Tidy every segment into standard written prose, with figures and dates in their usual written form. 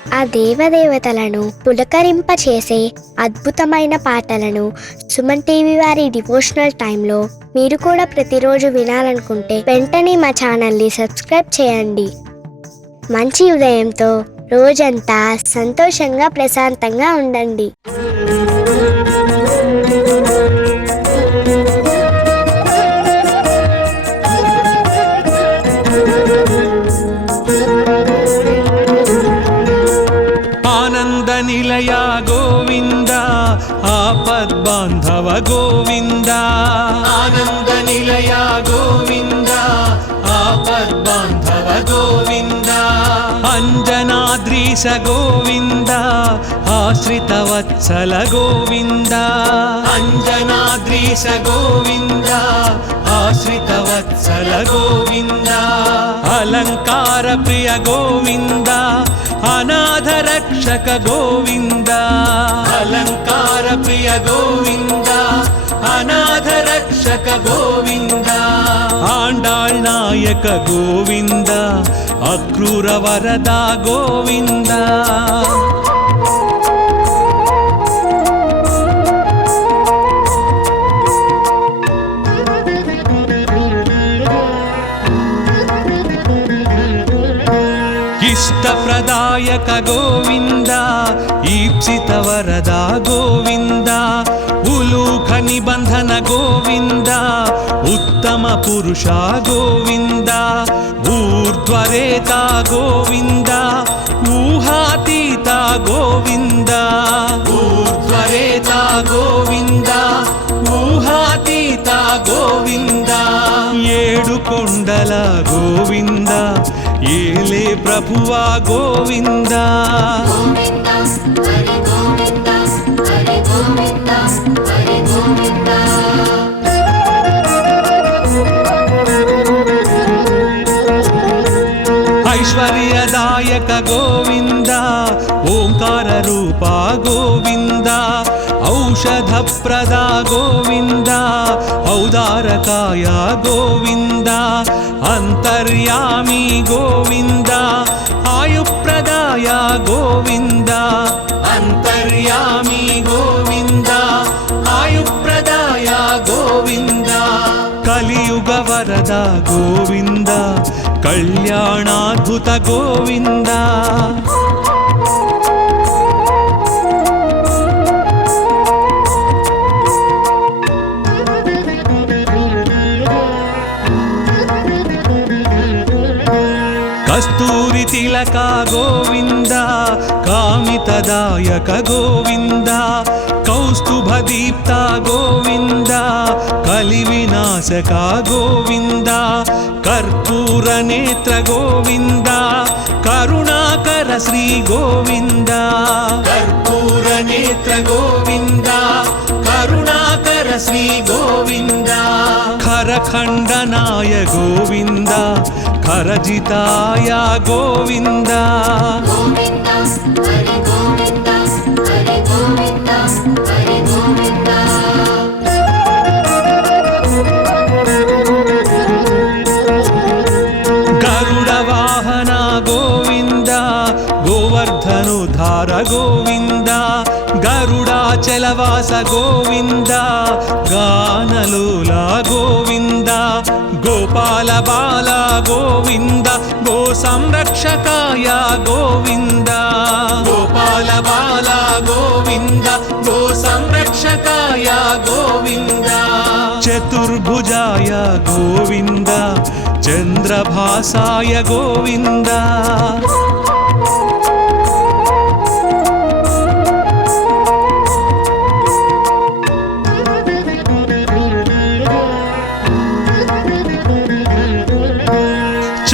ఆ దేవదేవతలను పులకరింపచేసే అద్భుతమైన పాటలను సుమన్ టీవీ వారి డివోషనల్ టైంలో మీరు కూడా ప్రతిరోజు వినాలనుకుంటే వెంటనే మా ఛానల్ని సబ్స్క్రైబ్ చేయండి. మంచి ఉదయంతో రోజంతా సంతోషంగా ప్రశాంతంగా ఉండండి. నిలయ గోవింద ఆపద్బాంధవ గోవింద ఆనంద నిలయ గోవింద ఆపద్బాంధవ గోవింద అంజనాద్రీశ గోవింద ఆశ్రిత వత్సల గోవింద అంజనాద్రీశ గోవింద ఆశ్రిత వత్సల గోవింద అలంకార ప్రియ గోవింద అనాథ రక్షక గోవింద అలంకార ప్రియ గోవింద అనాథ రక్షక గోవింద ఆండాళ్ నాయక గోవింద అక్రూర వరద గోవింద ఇష్టప్రదాయక గోవింద ఈప్సిత వరద గోవింద ఉలూఖ నిబంధన గోవింద ఉత్తమ పురుష గోవింద ఊర్ధ్వరేత గోవింద ఊహాతీత గోవింద ఊర్ధ్వరేత గోవింద ఊహాతీత గోవింద ఏడు కొండల గోవింద ఏలే ప్రభువా గోవింద ఐశ్వర్యదాయక గోవింద ఓంకార రూప గోవింద ఔషధ ప్రద గోవింద ఔదారకాయ గోవింద అంతర్యామి గోవింద ఆయుప్రదాయ గోవింద అంతర్యామి గోవింద ఆయుప్రదాయ గోవింద కలియుగ వరద గోవింద కళ్యాణాద్భుత గోవింద కస్తూరి తిలక గోవింద కామితదాయక గోవింద కౌస్తుభ దీప్త గోవింద కలి వినాశక గోవింద కర్పూర నేత్ర గోవింద కరుణాకర శ్రీ గోవింద కర్పూర నేత్ర గోవింద కరుణాకర శ్రీ గోవింద ఖరఖండనాయ గోవింద ఖరజితాయ గోవింద గరుడ వాహన గోవింద గోవర్ధనుధార గోవింద గరుడాచలవాస గోవింద గానలోల గోవింద గోపాల బాల గోవింద గో సంరక్షకాయ గోవింద గోపాల బాల గోవింద గో సంరక్షకాయ గోవింద చతుర్భుజాయ గోవింద చంద్రభాసాయ గోవింద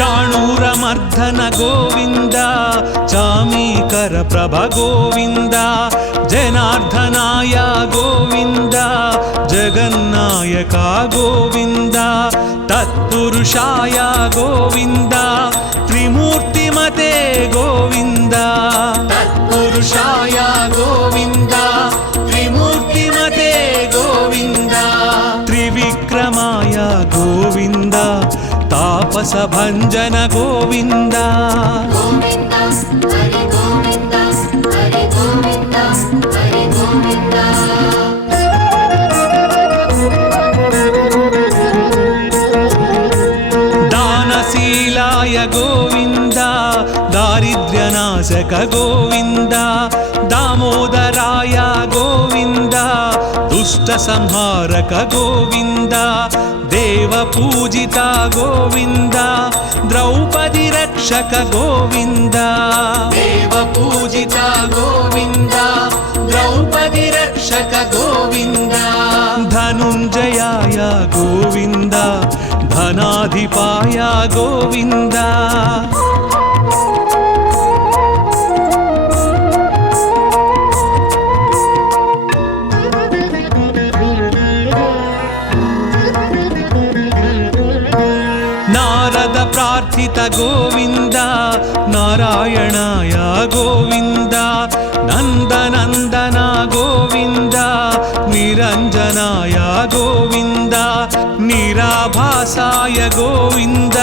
చాణూరమర్ధన గోవింద చామీకర ప్రభ గోవింద జనార్దనాయ గోవింద జగన్నాయక గోవింద తత్పురుషాయ గోవింద త్రిమూర్తిమతే గోవింద తత్పురుషాయ గోవింద త్రిమూర్తిమతే గోవింద త్రివిక్రమాయ గోవింద తాపస భంజన గోవింద గోవింద హరి గోవింద दारिद्र्यनाशक गोविन्द दामोदराय गोविन्द दुष्टसंहारक गोविन्द देवपूजिता गोविन्द द्रौपदी रक्षक गोविन्द देवपूजिता गोविन्द द्रौपदी रक्षक गोविन्द धनुञ्जयाय गोविन्द धनाधिपाय गोविन्द नारद प्रार्थित गोविन्द नारायणाय गोविन्द नन्दनन्दन गोविन्द निरञ्जनाय गोविन्द निराभासाय गोविन्द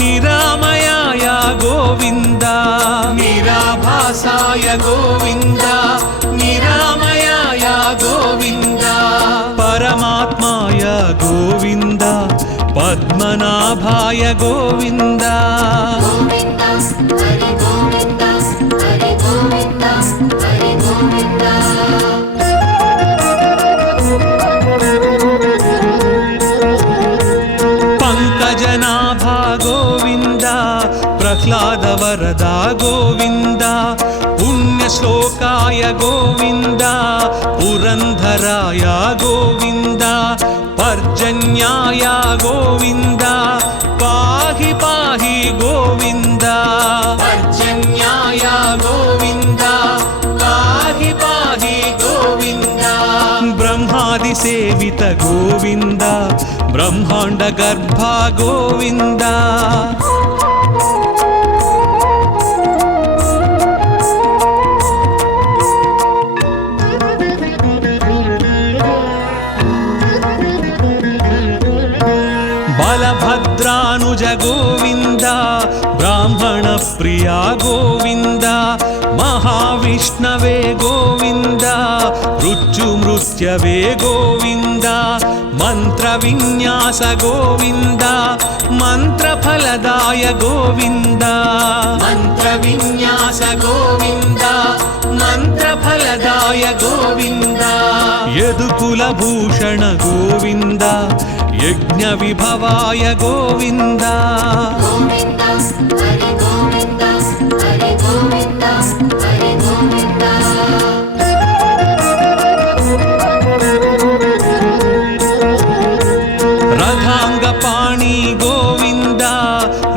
निरामयाय गोविन्द निराभासाय गोविन्द निरामयाय गोविन्द परमात्माय गोविन्द पद्मनाभाय गोविन्द पंकजनाभा गोविन्द प्रह्लाद वरदा गोविन्द पुण्यश्लोकाय गोविन्द पुरंधराय गोविन्द पर्जन्याय गोविन्द पाहि पाहि गोविन्द पर्जन्याय गोविन्द पाहि पाहि गोविन्द ब्रह्मादि सेवित गोविन्द ब्रह्मांड गर्भ गोविन्द बलभद्रानुज गोविन्द ब्राह्मण प्रिया गोविन्द महाविष्णवे गोविन्द मृत्युमृत्यवे गोविन्द मंत्रविन्यास गोविन्द मंत्रफलदाय गोविन्द मंत्रविन्यास गोविन्द मंत्रफलदाय गोविन्द यदुकुलभूषण गोविन्द यज्ञ विभवाय गोविन्द रथांगपाणि गोविन्द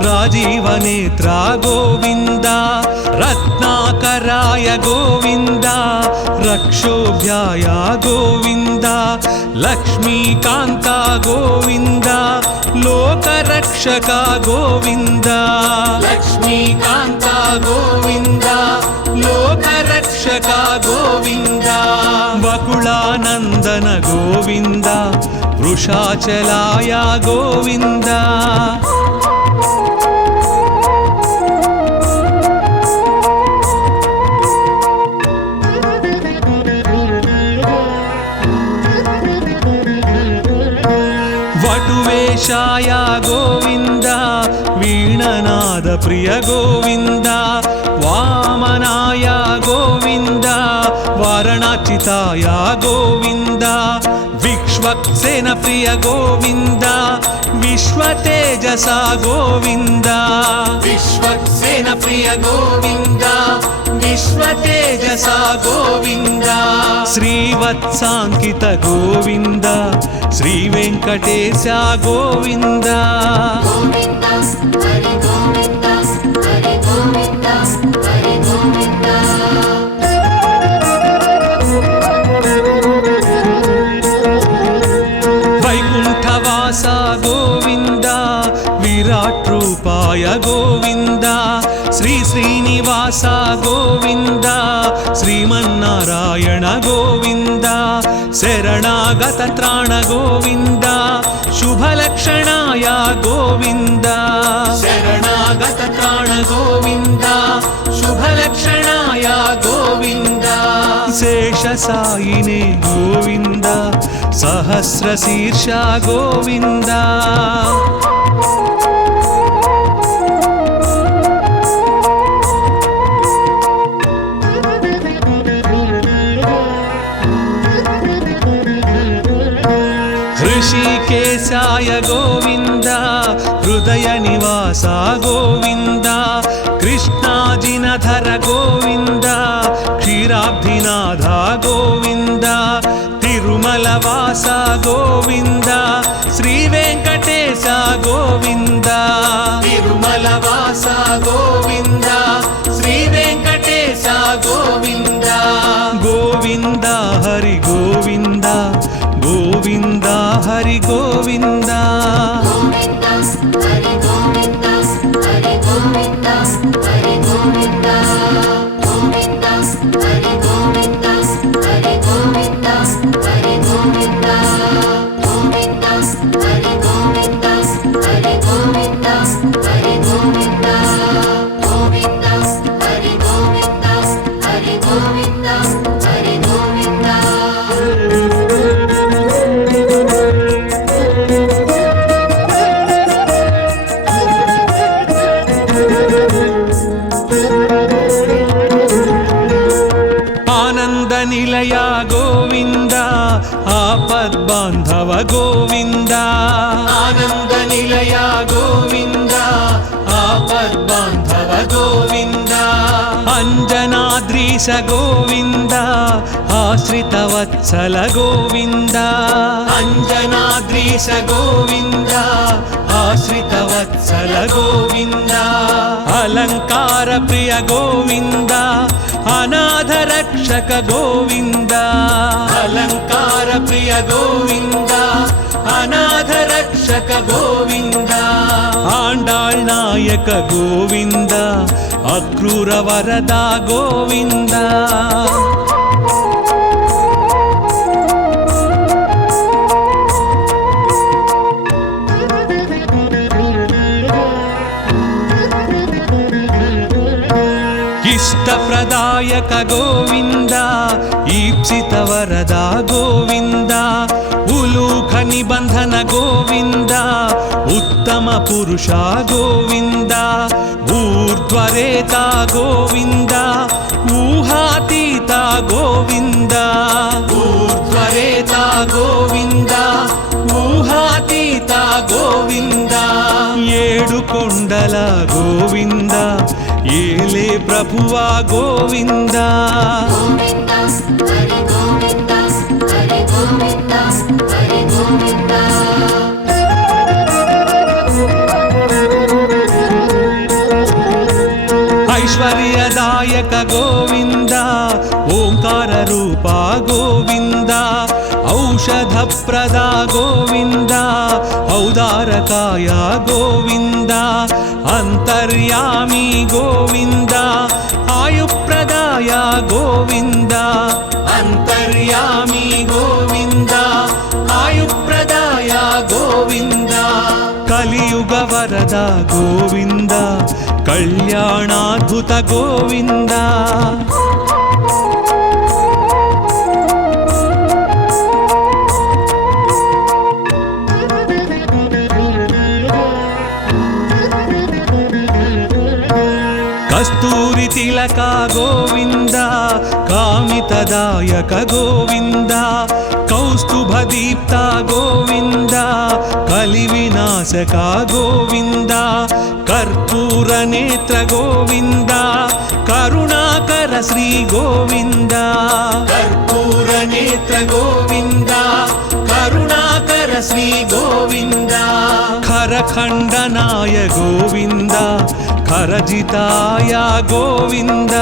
राजीवनेत्रा गोविन्द रत्नाकराय गोविन्द रक्षोभ्याय गोविन्द लक्ष्मीकान्ता गोविन्द लोकरक्षक गोविन्द लक्ष्मीकान्ता गोविन्द लोकरक्षक गोविन्द वकुलानन्दन गोविन्द वृषाचलाय गोविन्द वटुवेशाय गोविन्द वीणनाद प्रिय गोविन्द वामनाय गोविन्द वारणाचिताय गोविन्द विश्वक्सेन प्रिय गोविन्द विश्वतेजसा गोविन्द विश्वक्सेन प्रिय गोविन्द विश्वतेजसा गोविन्द श्रीवत्साङ्कित गोविन्द श्रीवेङ्कटेश गोविन्द वैकुण्ठवास गोविन्द विराट रूपाय गोविन्द श्री श्रीनिवास गोविन्द श्रीमन्नारायण गोविन्द शरणागत त्राण गोविन्द शुभलक्षणाय गोविन्द शरणागत त्राण गोविन्द शुभलक्षणाय गोविन्द शेषसायिने गोविन्द सहस्रशीर्ष गोविन्द హృదయ నివాస గోవింద కృష్ణాజినధర గోవింద క్షీరాబ్ధినాథ గోవింద తిరుమల వాస గోవింద శ్రీ వెంకటేశ గోవింద తిరుమల వాస గోవింద శ్రీ వెంకటేశ గోవింద గోవింద హరి గోవింద గోవింద హరి గోవింద నిలయ గోవింద ఆపద్బాంధవ గోవింద ఆనంద నిలయ గోవింద ఆపద్బాంధవ గోవింద అంజనాద్రీశ గోవింద ఆశ్రిత వత్సల గోవింద అంజనాద్రీశ గోవింద ఆశ్రిత వత్సల గోవింద అలంకార ప్రియ గోవింద అనాథ రక్షక గోవింద అలంకార ప్రియ గోవింద అనాథ రక్షక గోవింద ఆండాళ్ నాయక గోవింద అక్రూర వరద గోవింద ఇష్టప్రదాయక గోవింద ఈప్సిత వరద గోవింద ఉలూఖ నిబంధన గోవింద ఉత్తమ పురుష గోవింద ఊర్ధ్వరేత గోవింద ఊహాతీత గోవింద ఊర్ధ్వరేత గోవింద ఊహాతీత గోవింద ఏడు కొండల గోవింద ఏలే ప్రభువా గోవింద ఐశ్వర్యదాయక గోవింద ఓంకార రూప గోవింద ఔషధప్రద గోవింద ఔదారకాయ గోవింద అంతర్యామి గోవింద ఆయుప్రదాయ గోవింద అంతర్యామి గోవింద ఆయుప్రదాయ గోవింద కలియుగ వరద గోవింద కళ్యాణాద్భుత గోవింద కస్తూరి తిలక గోవింద కామితదాయక గోవింద కౌస్తుభ దీప్త గోవింద కలి వినాశక గోవింద కర్పూర నేత్ర గోవింద కరుణాకర శ్రీ గోవింద కర్పూర నేత్ర గోవింద కరుణాకర శ్రీ గోవింద ఖరఖండనాయ గోవింద ఖరజితాయ గోవింద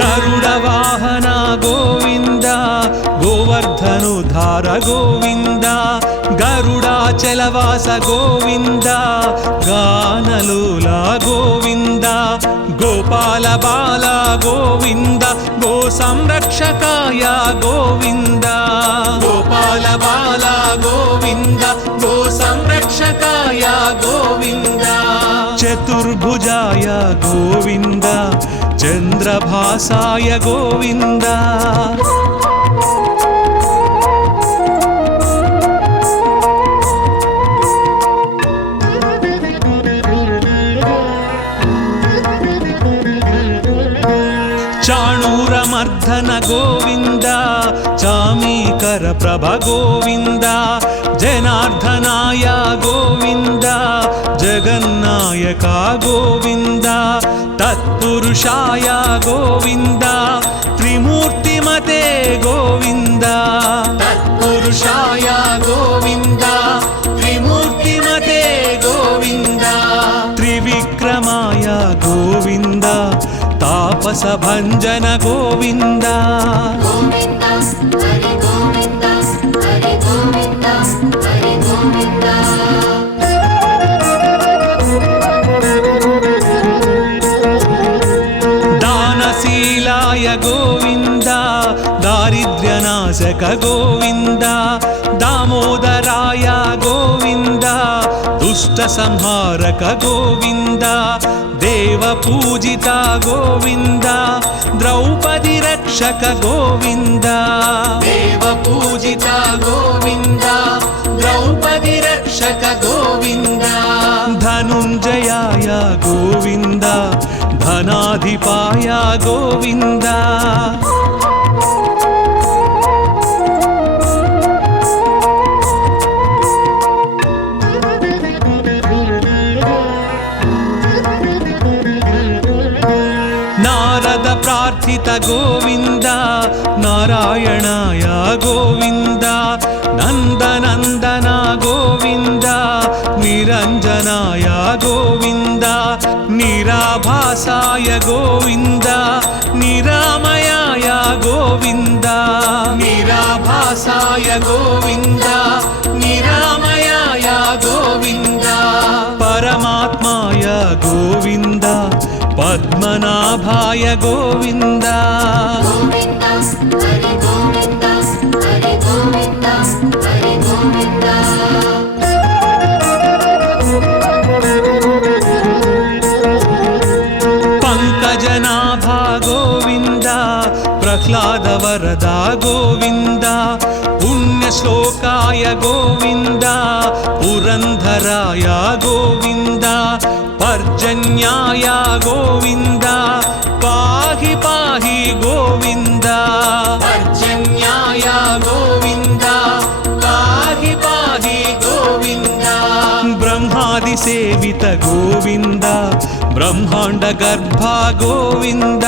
గరుడ వాహన గోవింద గోవర్ధనుధార గోవింద గరుడాచలవాస గోవింద గానలోల గోవింద గోపాల బాల గోవింద గో సంరక్షకాయ గోవింద గోపాల బాల గోవింద గో సంరక్షకాయ గోవింద చతుర్భుజాయ గోవింద చంద్రభాసాయ గోవింద జనార్దన గోవింద చామీకర ప్రభ గోవింద జనార్దనాయ గోవింద జగన్నాయక గోవింద తత్పురుషాయ గోవింద త్రిమూర్తిమతే గోవింద తత్పురుషాయ గోవింద త్రిమూర్తిమతే గోవింద త్రివిక్రమాయ గోవింద తాపస భంజన గోవింద గోవింద హరి గోవింద హరి గోవింద హరి గోవింద దానశీలాయ గోవింద దారిద్ర్యనాశక గోవింద దామోదరాయ గోవింద దుష్ట సంహారక గోవింద దేవ పూజిత గోవింద ద్రౌపది రక్షక గోవింద దేవ పూజిత గోవింద ద్రౌపది రక్షక గోవింద ధనుంజయాయ గోవింద ధనాధిపాయ గోవింద నారద ప్రార్థిత గోవింద నారాయణాయ గోవింద నందనందన గోవింద నిరంజనాయ గోవింద నిరాభాసాయ గోవింద నిరామయాయ గోవింద నిరాభాసాయ గోవింద నిరామయాయ గోవింద పరమాత్మాయ గోవింద పద్మనాభాయ గోవింద గోవింద హరి గోవింద హరి గోవింద హరి గోవింద పంకజనాభ గోవింద ప్రహ్లాద వరద గోవింద పుణ్యశ్లోకాయ గోవింద పురంధరాయ గోవింద పర్జన్యాయ గోవింద పాహి పాహి గోవింద పర్జన్యాయ గోవింద పాహి పాహి గోవింద బ్రహ్మాది సేవిత గోవింద బ్రహ్మాండ గర్భ గోవింద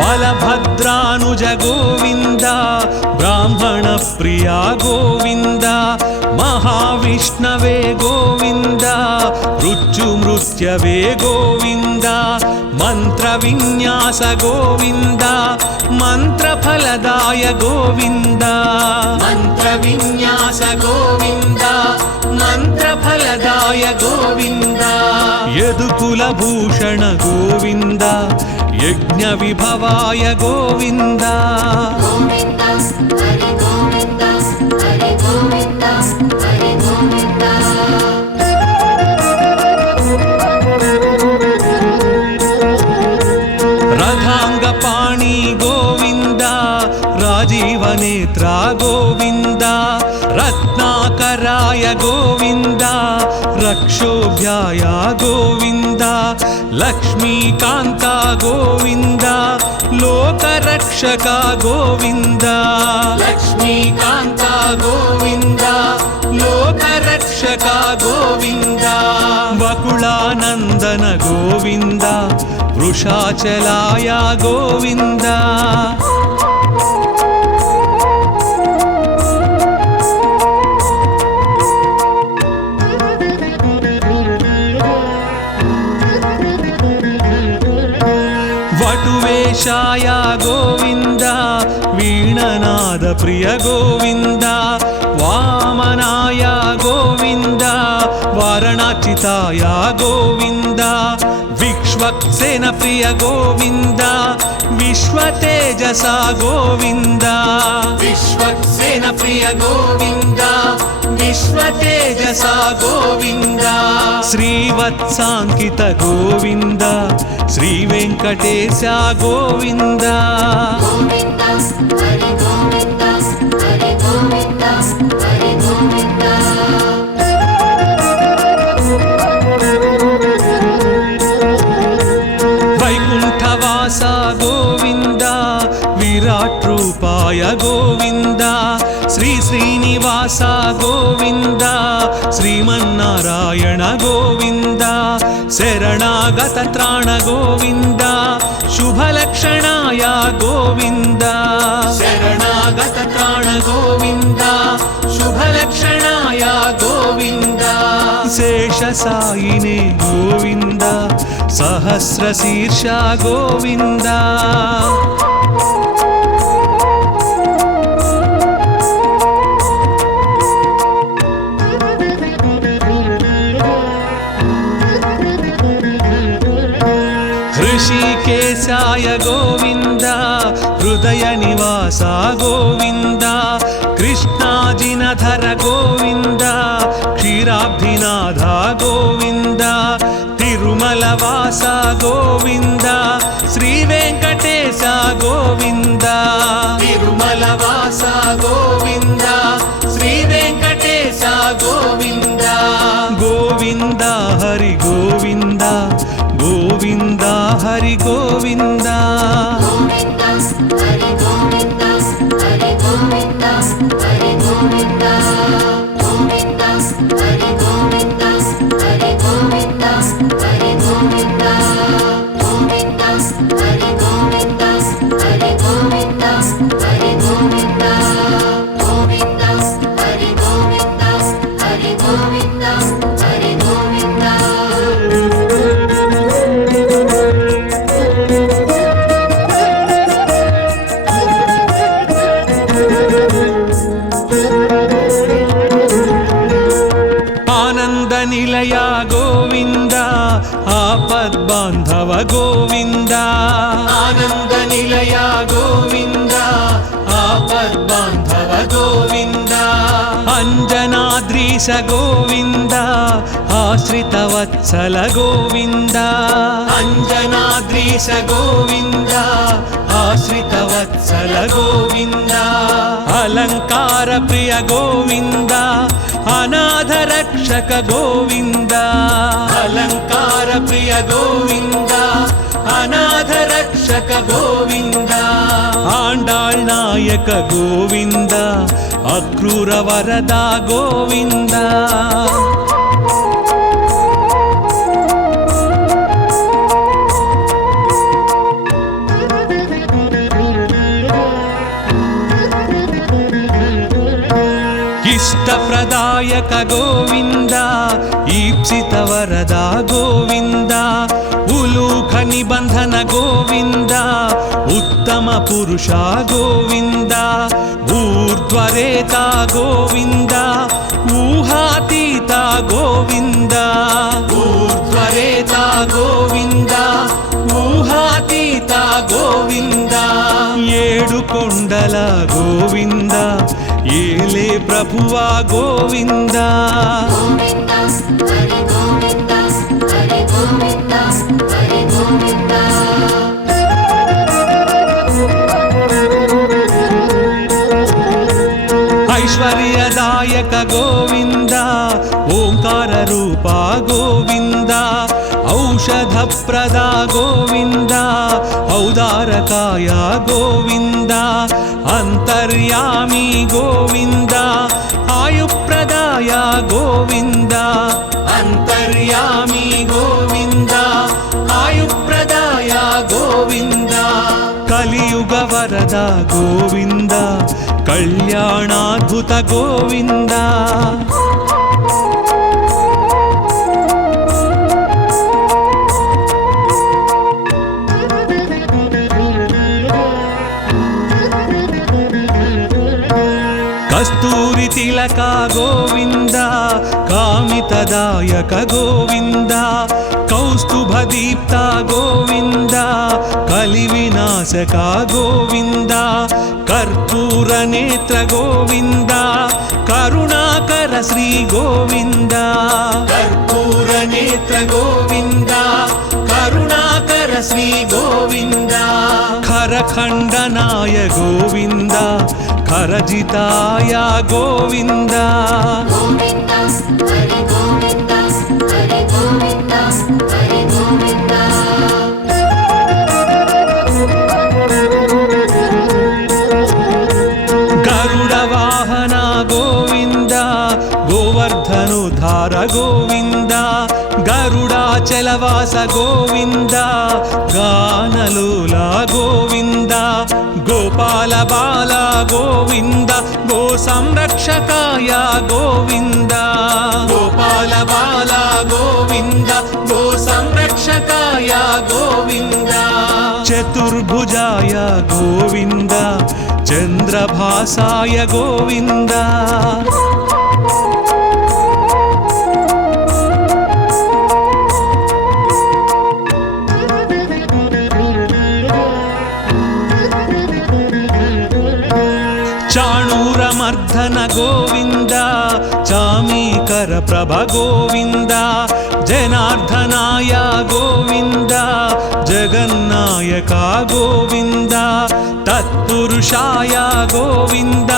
బలభద్రానుజ గోవింద బ్రాహ్మణ ప్రియ గోవింద మహావిష్ణవే గోవింద మృత్యుమృత్యవే గోవింద మంత్ర విన్యాస గోవింద మంత్రఫలదాయ గోవింద మంత్ర విన్యాస గోవింద మంత్రఫలదాయ గోవింద యదుకుల భూషణ గోవింద యజ్ఞ విభవాయ గోవింద గోవింద హరి గోవింద హరి గోవింద హరి గోవింద రథాంగ పాణి గోవింద రాజీవ నేత్ర గోవింద రత్నాకరాయ గోవింద రక్షోభ్యాయ గోవింద లక్ష్మీకాంత గోవింద లోకరక్షక గోవింద లక్ష్మీకాంత గోవింద లోకరక్షక గోవింద వకుళానందన గోవింద వృషాచలాయ గోవింద వటువేషాయ గోవింద వీణనాద ప్రియ గోవింద వామనాయ గోవింద వారణాచితాయ గోవింద విక్ష్వక్సేన ప్రియ గోవింద విశ్వతేజస గోవింద విశ్వక్సేన ప్రియ గోవింద విశ్వతేజస గోవింద శ్రీవత్సాంకిత గోవింద శ్రీ వెంకటేశ గోవింద గోవింద హరి గోవింద శ్రీనివాస గోవింద శ్రీమన్నారాయణ గోవింద శరణాగత త్రాణ గోవింద శుభలక్షణాయ గోవింద శరణాగత త్రాణ గోవింద శుభలక్షణాయ గోవింద శేషసాయినే గోవింద సహస్రశీర్ష గోవింద ऋषिकेशाय गोविन्द हृदय निवास गोविन्द कृष्णाजिनधर गोविन्द क्षीराब्धिनाथ गोविन्द तिरुमलवास गोविन्द श्रीवेङ्कटेश गोविन्द तिरुमलवास गोविन्द श्रीवेङ्कटेश गोविन्द गोविन्द हरि गोविन्द गोविन्द हरि गोविन्द गोविन्द हरि गोविन्द हरि गोविन्द हरि गोविन्द गोविन्द हरि गोविन्द हरि गोविन्द हरि गोविन्द गोविन्द हरि गोविन्द हरि गोविन्द हरि गोविन्द गोविन्द हरि गोविन्द हरि गोविन्द हरि गोविन्द आनंद निलय गोविंद आपद्बांधव गोविंद आनंद निलय गोविंद आपद्बांधव गोविंद अंजनाद्रीश गोविंद आश्रित वत्सल गोविंद अंजनाद्रीश गोविंद आश्रित वत्सल गोविंद अलंकार प्रिय गोविंद अनाथ रक्षक गोविंद अलंकार प्रिय गोविंद अनाथ रक्षक गोविंद आंडाळ் नायक गोविंद अक्रूर वरदा गोविंद इष्टप्रदायक गोविंद ईप्सित वरदा गोविंद उलूख निबंधन गोविंद उत्तम पुरुषा गोविंद ऊर्ध्वरेता गोविंद ऊहातीता गोविंद ऊर्ध्वरेता गोविंद ऊहातीता गोविंद ఏడు కొండల గోవింద ఏలే ప్రభువా గోవింద गोविन्द हरि गोविन्द हरि गोविन्द हरि गोविन्द ऐश्वर्यदायक गोविंद ओंकार रूपा गोविंद औषध प्रदा गोविंद औदारकाय गोविंद अंतर्यामी गोविंद आयुप्रदाय गोविंद अंतर्यामी गोविंद आयुप्रदाय गोविंद कलियुग वरद गोविंद कल्याणाद्भुत गोविंद कस्तूरी तिलक गोविंद कामितदायक गोविंद कौस्तुभदीप्त गोविंद कलिविनाशक गोविंद कर्पूर नेत्र गोविंद करुणाकर श्री गोविंद कर्पूर नेत्र गोविंद करुणाकर श्री गोविंद खरखंडनाय गोविंद खरजिताय गोविंद गोविन्द हरि गोविन्द हरि गोविन्द हरि गोविन्द गरुड वाहन శ్రీనివాస గోవింద గానలోల గోవింద గోపాల బాల గోవింద గో సంరక్షకాయ గోవింద గోపాల బాల గోవింద గో సంరక్షకాయ గోవింద చతుర్భుజాయ గోవింద చంద్రభాసాయ గోవింద చాణూరమర్ధన గోవింద చామీకర ప్రభ గోవింద జనార్దనాయ గోవింద జగన్నాయక గోవింద తత్పురుషాయ గోవింద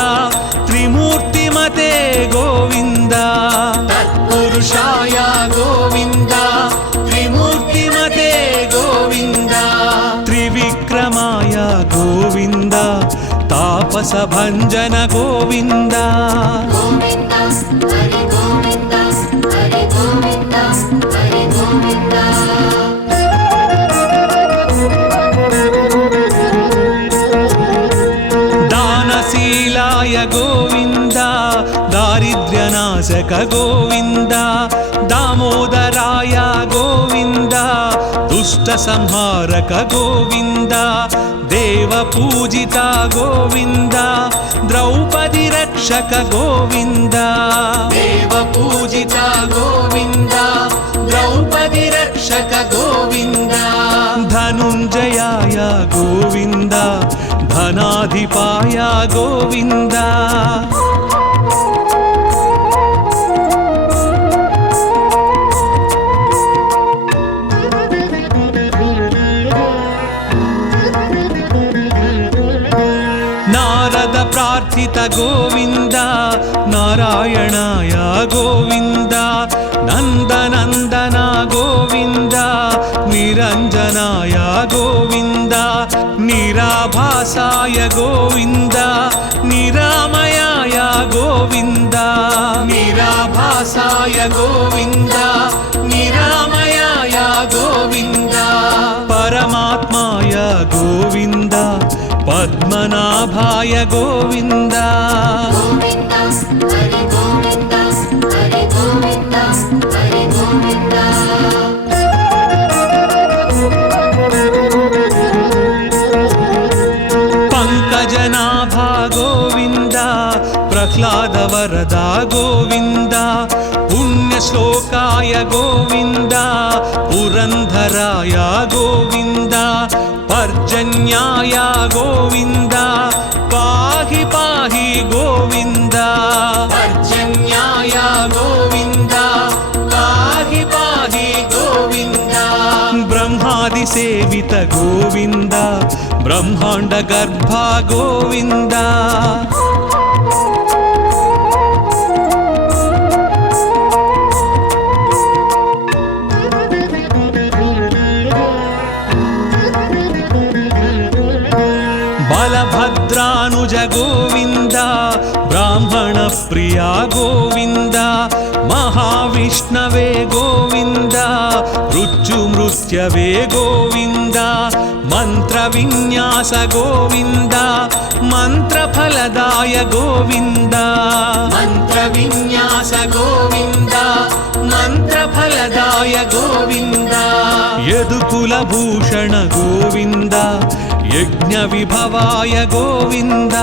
త్రిమూర్తిమతే గోవింద తత్పురుషాయ గోవింద త్రిమూర్తిమతే గోవింద త్రివిక్రమాయ గోవింద తాపస భంజన గోవింద గోవింద హరి గోవింద హరి గోవింద హరి గోవింద దానశీలాయ గోవింద దారిద్ర్యనాశక గోవింద దామోదరాయ గోవింద దుష్ట సంహారక గోవింద దేవ పూజిత గోవింద ద్రౌపది రక్షక గోవింద దేవ పూజిత గోవింద ద్రౌపది రక్షక గోవింద ధనుంజయాయ గోవింద ధనాధిపాయ గోవింద నారద ప్రార్థిత గోవింద నారాయణాయ గోవింద నందనందన గోవింద నిరంజనాయ గోవింద నిరాభాసాయ గోవింద నిరామయాయ గోవింద నిరాభాసాయ గోవింద నిరామయాయ గోవింద పరమాత్మాయ గోవింద పద్మనాభాయ గోవింద గోవింద హరి గోవింద హరి గోవింద హరి గోవింద పంకజనాభా గోవింద ప్రహ్లాద వరదా గోవింద పుణ్యశ్లోకాయ గోవింద పురంధరాయ గోవింద పర్జన్యాయ గోవింద పాహి పాహి గోవింద పర్జన్యాయ గోవింద పాహి పాహి గోవింద బ్రహ్మాది సేవిత గోవింద బ్రహ్మాండ గర్భ గోవింద బలభద్రానుజ గోవింద బ్రాహ్మణ ప్రియ గోవింద మహావిష్ణవే గోవింద మృత్యుమృత్యవే గోవింద మంత్ర విన్యాస గోవింద మంత్రఫలదాయ గోవింద మంత్ర విన్యాస గోవింద మంత్రఫలదాయ గోవింద యదుకుల భూషణ గోవింద యజ్ఞ విభవాయ గోవింద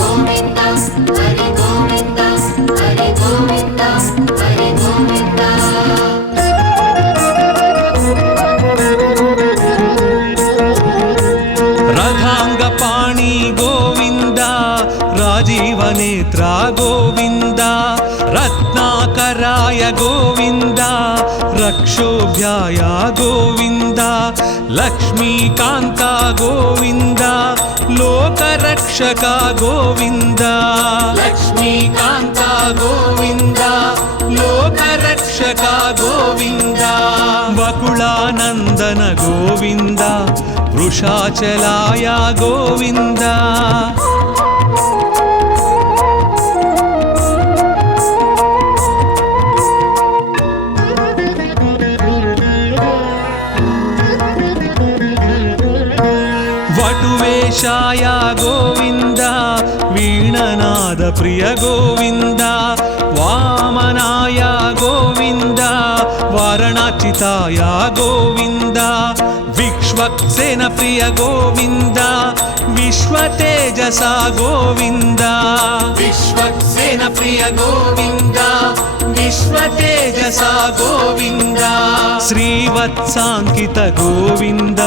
గోవింద హరి గోవింద హరి గోవింద హరి గోవింద రథాంగ పాణి గోవింద రాజీవ నేత్ర గోవింద రత్నాకరాయ గోవింద రక్షోభ్యాయ గోవింద లక్ష్మీకాంత గోవింద లోకరక్షక గోవింద లక్ష్మీకాంత గోవింద లోకరక్షక గోవింద వకుళానందన గోవింద వృషాచలాయ గోవింద ప్రియ గోవింద వామనాయ గోవింద వారణాచితాయ గోవింద విశ్వక్సేన ప్రియ గోవింద విశ్వతేజస గోవింద విశ్వక్సేన ప్రియ గోవింద విశ్వతేజస గోవింద శ్రీవత్సాంకిత గోవింద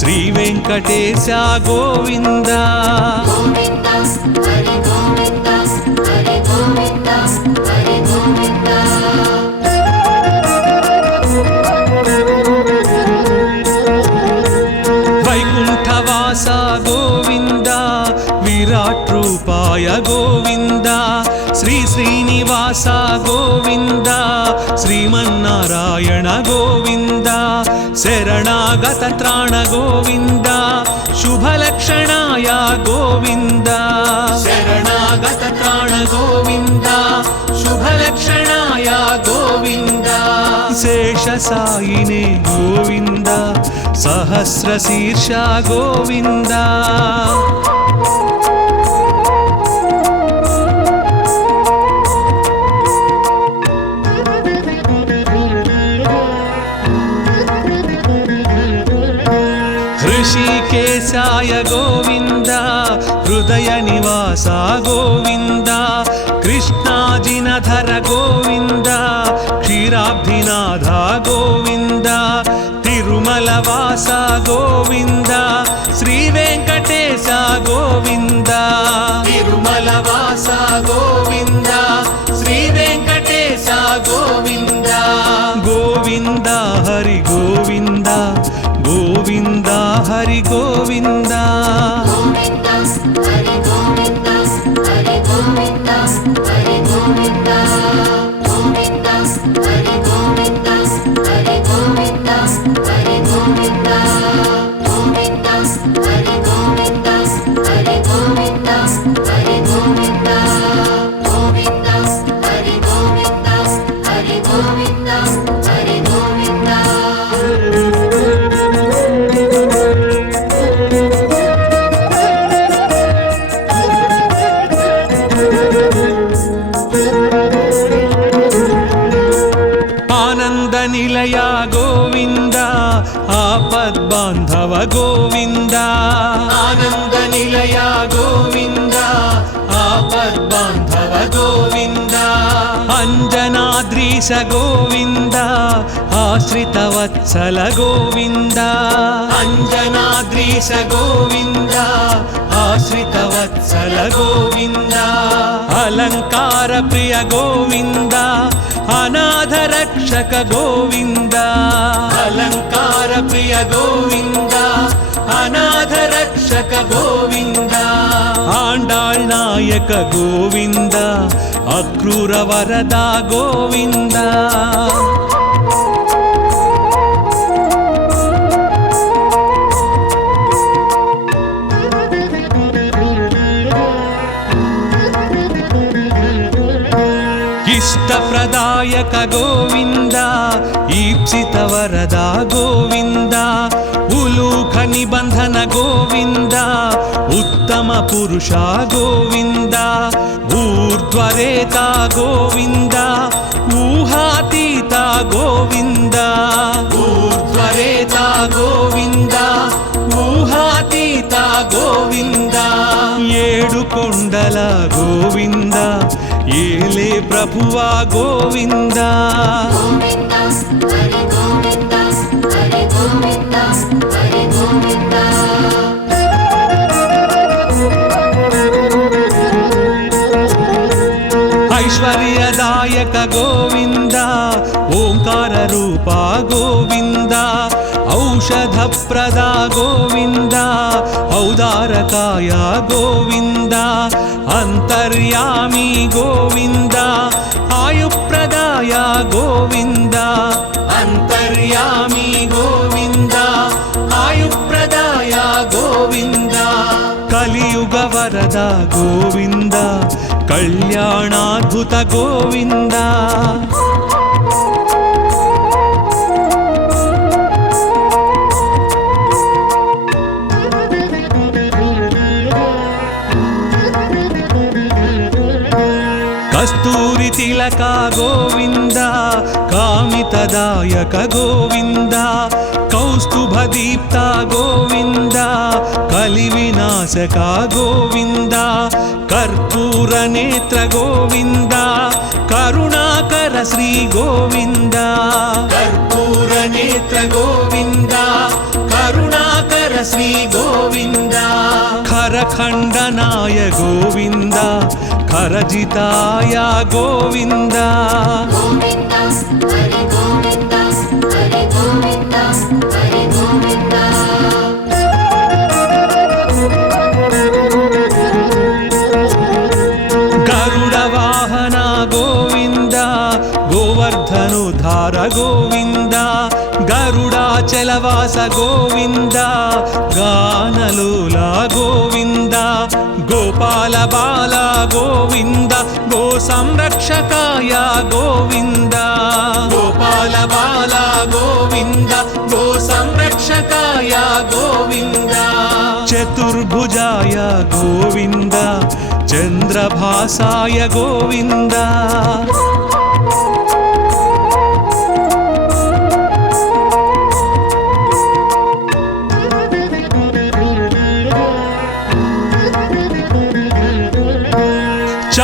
శ్రీ వెంకటేశ గోవింద గోవింద హరి గోవింద హరి గోవింద హరి గోవింద వైకుంఠవాస గోవింద విరాట్ రూపాయ గోవింద శ్రీ శ్రీనివాస గోవింద శ్రీమన్నారాయణ గోవింద శరణాగత త్రాణ గోవింద శుభలక్షణాయ గోవింద శరణాగత త్రాణ గోవింద శుభలక్షణాయ గోవింద శేషసాయినే గోవింద సహస్రశీర్ష గోవింద ऋषिकेशाय गोविन्द हृदय निवास गोविन्द कृष्णाजिनधर गोविन्द क्षीराब्धिनाथ गोविन्द तिरुमलवास गोविन्द श्रीवेङ्कटेश गोविन्द तिरुमलवास गोविन्द श्रीवेङ्कटेश गोविन्द गोविन्द हरि गोविन्द गोविन्द हरि गोविन्द గోవింద హరి గోవింద హరి గోవింద హరి గోవింద గోవింద హరి గోవింద హరి గోవింద హరి గోవింద గోవింద హరి గోవింద హరి గోవింద హరి గోవింద గోవింద హరి గోవింద హరి గోవింద హరి గోవింద आनंद निलय गोविंद आपद्बांधव गोविंद आनंद निलय गोविंद आपद्बांधव गोविंद अंजनाद्रीश गोविंद आश्रित वत्सल गोविंद अंजनाद्रीश गोविंद आश्रित वत्सल गोविंद अलंकार प्रिय गोविंद अनाथ रक्षक गोविंद अलंकार प्रिय गोविंद अनाथ रक्षक गोविंद आंडाळ नायक गोविंद अक्रूर वरदा गोविंद इष्टप्रदायक गोविंद ईप्सित वरदा गोविंद उलूख निबंधन गोविंद उत्तम पुरुष गोविंद ऊर्ध्वरेता गोविंद ऊहातीत गोविंद ऊर्ध्वरेता गोविंद ऊहातीत गोविंद ఏడు కొండల గోవింద ఏలే ప్రభువా గోవింద గోవింద హరి గోవింద హరి గోవింద హరి గోవింద ఐశ్వర్యదాయక గోవింద ఓంకార రూప గోవింద ఔషధ ప్రద గోవింద ఔదారకాయ గోవింద అంతర్యామి గోవింద ఆయుప్రదాయ గోవింద అంతర్యామి గోవింద ఆయుప్రదాయ గోవింద కలియుగ వరద గోవింద కళ్యాణాద్భుత గోవింద కస్తూరి తిలక గోవింద కామితదాయక గోవింద కౌస్తుభ దీప్త గోవింద కలి వినాశక గోవింద కర్పూర నేత్ర గోవింద కరుణాకర శ్రీ గోవింద కర్పూర నేత్ర గోవింద కరుణాకర శ్రీ గోవింద ఖరఖండనాయ గోవింద ఖరజితాయ గోవింద గోవింద హరి గోవింద హరి గోవింద హరి గోవింద గరుడ వాహన గోవింద గోవర్ధనుధార గోవింద గరుడాచలవాస గోవింద గానలోల గోవింద గోపాల బాల గోవింద గో సంరక్షకాయ గోవింద గోపాల బాల గోవింద గో సంరక్షకాయ గోవింద చతుర్భుజాయ గోవింద చంద్రభాసాయ గోవింద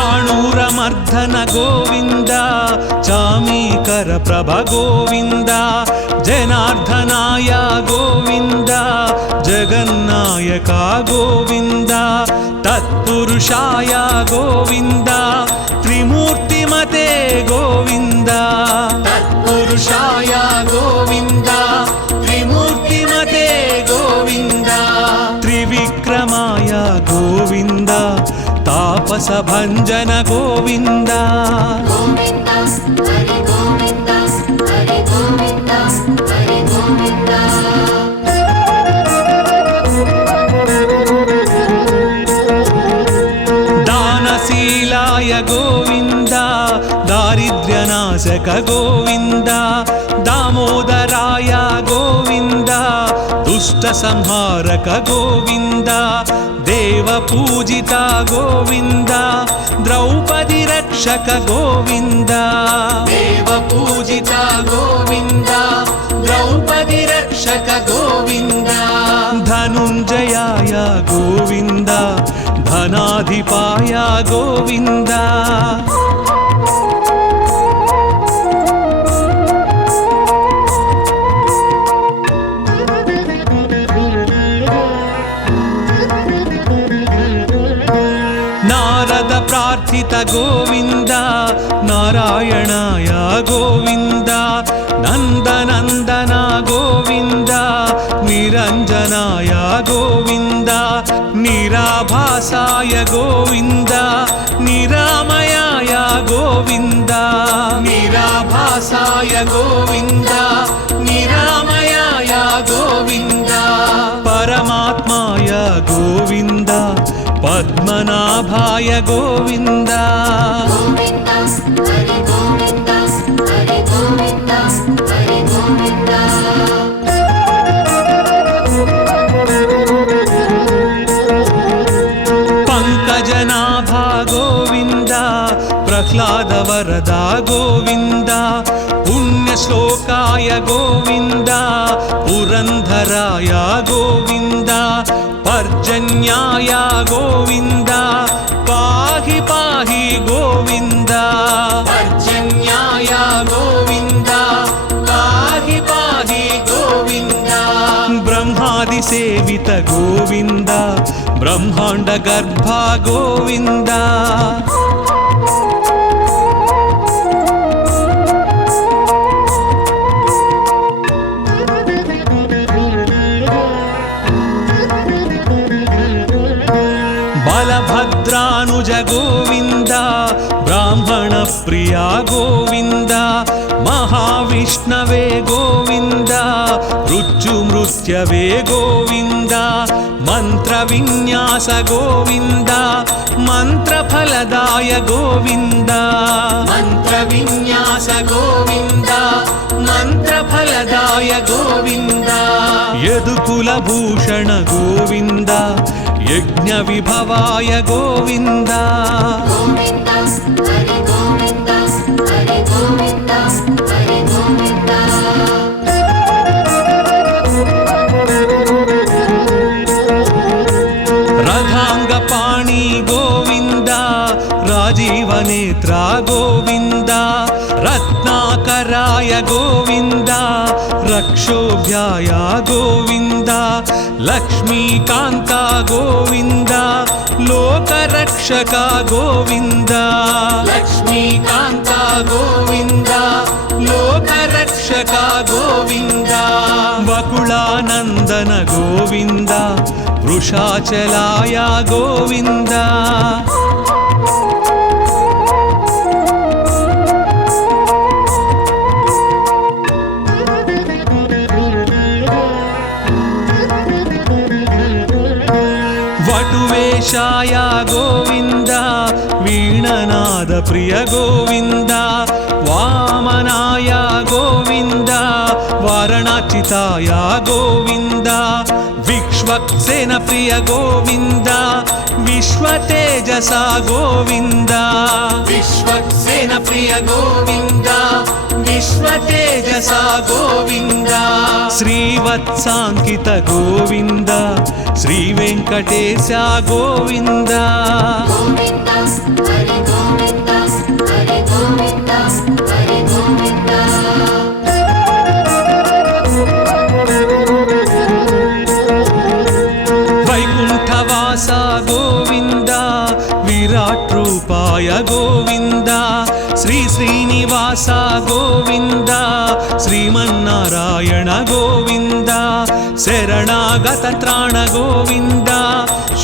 చాణూరమర్ధన గోవింద చామీకర ప్రభ గోవింద జనార్దనాయ గోవింద జగన్నాయక గోవింద తత్పురుషాయ గోవింద త్రిమూర్తిమతే గోవింద తత్పురుషాయ గోవింద త్రిమూర్తిమతే గోవింద త్రివిక్రమాయ గోవింద తాపస భంజన గోవింద గోవింద హరి గోవింద హరి గోవింద హరి గోవింద దానశీలాయ గోవింద దారిద్ర్యనాశక గోవింద దామోదరాయ గోవింద దుష్ట సంహారక గోవింద దేవ పూజిత గోవింద ద్రౌపది రక్షక గోవింద దేవ పూజిత గోవింద ద్రౌపది రక్షక గోవింద ధనుంజయాయ గోవింద ధనాధిపాయ గోవింద నారద ప్రార్థిత గోవింద నారాయణాయ గోవింద నందనందన గోవింద నిరంజనాయ గోవింద నిరాభాసాయ గోవింద నిరామయాయ గోవింద నిరాభాసాయ గోవింద నిరామయాయ గోవింద పరమాత్మాయ గోవింద పద్మనాభాయ గోవింద గోవింద హరి గోవింద హరి గోవింద హరి గోవింద పంకజనాభా గోవింద ప్రహ్లాద వరద గోవింద పుణ్యశ్లోకాయ గోవింద పురంధరాయ గోవింద పర్జన్యాయ గోవింద పాహి పాహి గోవింద పర్జన్యాయ గోవింద పాహి పాహి గోవింద బ్రహ్మాది సేవిత గోవింద బ్రహ్మాండ గర్భ గోవింద బలభద్రానుజ గోవింద బ్రాహ్మణ ప్రియా గోవింద మహావిష్ణవే గోవింద మృత్యుమృత్యవే గోవింద మంత్ర విన్యాస గోవింద మంత్రఫలదాయ గోవింద మంత్ర విన్యాస గోవింద మంత్రఫలదాయ గోవింద యదుకుల భూషణ గోవింద యజ్ఞ విభవాయ గోవింద గోవింద హరి రాజీవనేత్ర గోవింద రత్నాకరాయ గోవింద రక్షోభ్యాయ గోవింద లక్ష్మీకాంత గోవింద లోకరక్షక గోవింద లక్ష్మీకాంత గోవింద లోకరక్షక గోవింద వకుళానందన గోవింద వృషాచలాయ గోవింద వటువేషాయ గోవింద వీణనాద ప్రియ గోవింద వామనాయ గోవింద వారణాచితాయ గోవింద విక్ష్వక్సేన ప్రియ గోవింద విశ్వతేజస గోవింద విశ్వక్సేన ప్రియ గోవింద విశ్వతేజస గోవింద శ్రీవత్సాంకిత గోవింద శ్రీ వెంకటేశ గోవింద గోవింద హరి గోవింద హరి గోవింద హరి గోవింద వైకుంఠవాస గోవింద విరాట్ రూపాయ గోవింద శ్రీ శ్రీనివాస గోవింద శ్రీమన్నారాయణ గోవింద శరణాగత త్రాణ గోవింద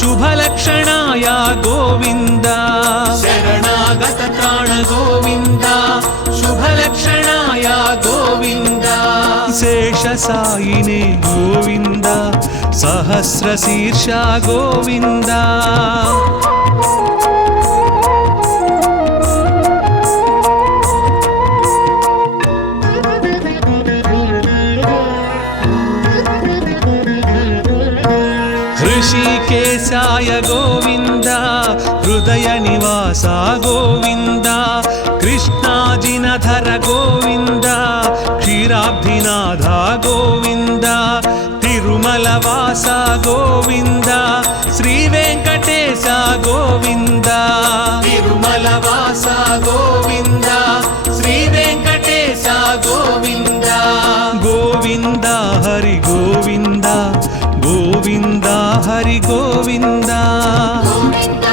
శుభలక్షణాయ గోవింద శరణాగత త్రాణ గోవింద శుభలక్షణాయ గోవింద శేషసాయినే గోవింద సహస్రశీర్ష గోవింద హృషికేశాయ గోవింద హృదయ నివాస గోవింద కృష్ణాజినధర గోవింద క్షీరాబ్ధినాథ గోవింద తిరుమల వాస గోవింద శ్రీ వెంకటేశ గోవింద తిరుమల వాస గోవింద శ్రీ వెంకటేశ గోవింద గోవింద హరి గోవింద గోవింద హరి గోవింద గోవింద